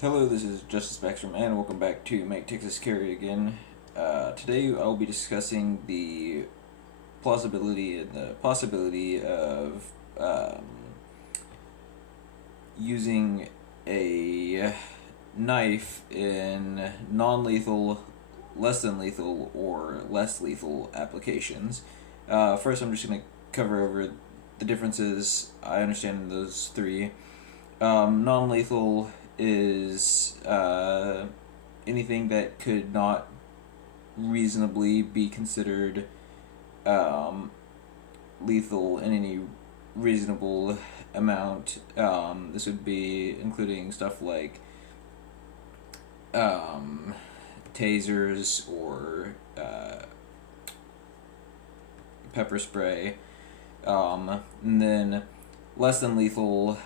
Hello, this is Justice Backstrom, and welcome back to Make Texas Carry again. Today I'll be discussing the plausibility and the possibility of using a knife in non-lethal, less than lethal, or less lethal applications. First, I'm just going to cover over the differences I understand in those three. Non-lethal is anything that could not reasonably be considered lethal in any reasonable amount. This would be including stuff like tasers or pepper spray. And then less than lethal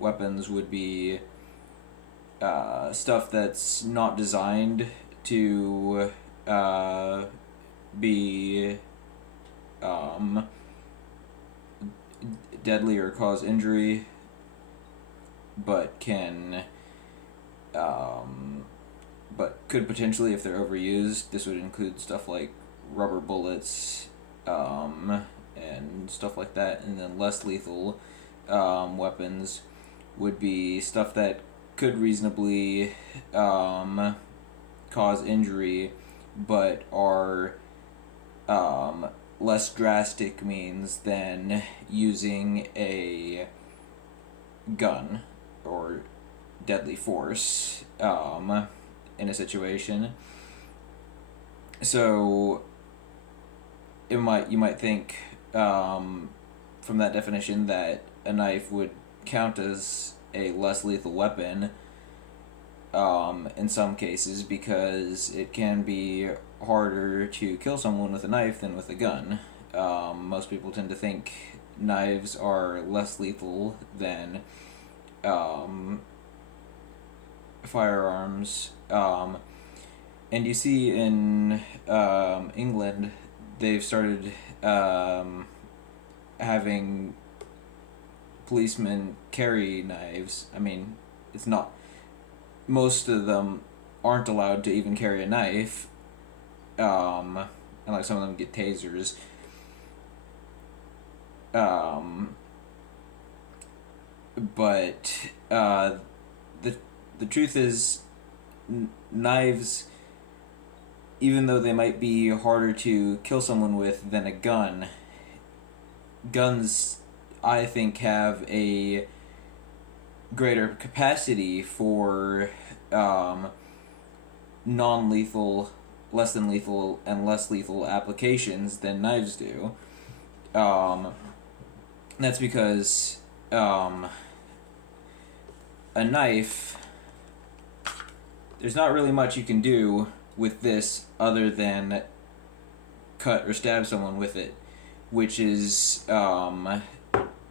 weapons would be stuff that's not designed to be deadly or cause injury, but but could potentially, if they're overused. This would include stuff like rubber bullets and stuff like that. And then less lethal weapons would be stuff that could reasonably cause injury, but are less drastic means than using a gun or deadly force in a situation. So you might think from that definition that a knife would count as a less lethal weapon in some cases, because it can be harder to kill someone with a knife than with a gun. Most people tend to think knives are less lethal than firearms. And you see in England, they've started having policemen carry knives. I mean, it's not, most of them aren't allowed to even carry a knife, and like some of them get tasers. But the truth is, knives, even though they might be harder to kill someone with than a gun, guns, I think, have a greater capacity for non-lethal, less than lethal, and less lethal applications than knives do. That's because a knife, there's not really much you can do with this other than cut or stab someone with it, which is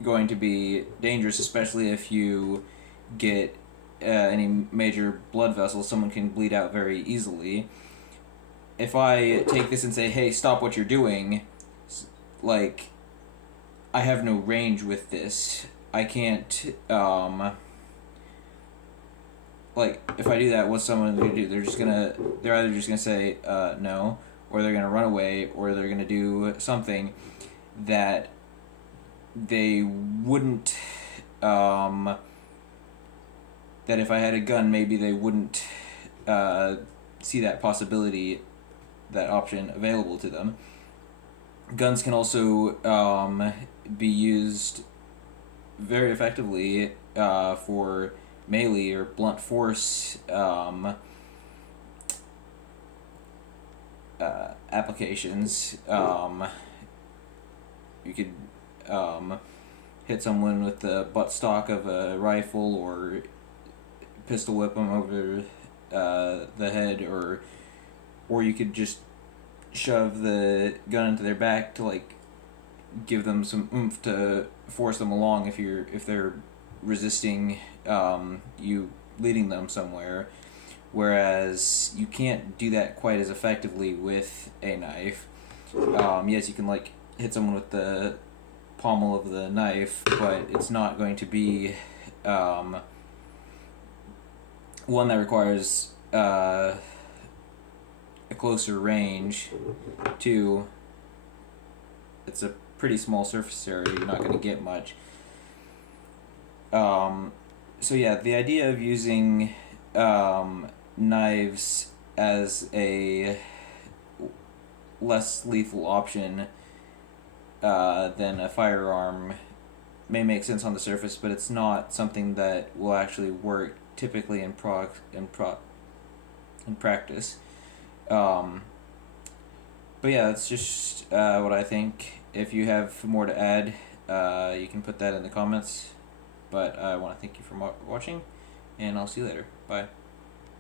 going to be dangerous, especially if you get any major blood vessels. Someone can bleed out very easily. If I take this and say, hey, stop what you're doing, like, I have no range with this. I can't, like, if I do that, what's someone going to do? They're either just going to say no, or they're going to run away, or they're going to do something that they wouldn't, that if I had a gun, maybe they wouldn't see that possibility, that option available to them. Guns can also be used very effectively for melee or blunt force applications. You could hit someone with the buttstock of a rifle, or pistol whip them over the head, or you could just shove the gun into their back to, like, give them some oomph to force them along if they're resisting you leading them somewhere. Whereas you can't do that quite as effectively with a knife. Yes, you can, like, hit someone with the pommel of the knife, but it's not going to be one that requires a closer range. Two, it's a pretty small surface area. You're not going to get much. So yeah, the idea of using knives as a less lethal option than a firearm may make sense on the surface, but it's not something that will actually work typically in practice. But yeah, that's just what I think. If you have more to add, you can put that in the comments. But I want to thank you for watching, and I'll see you later. Bye.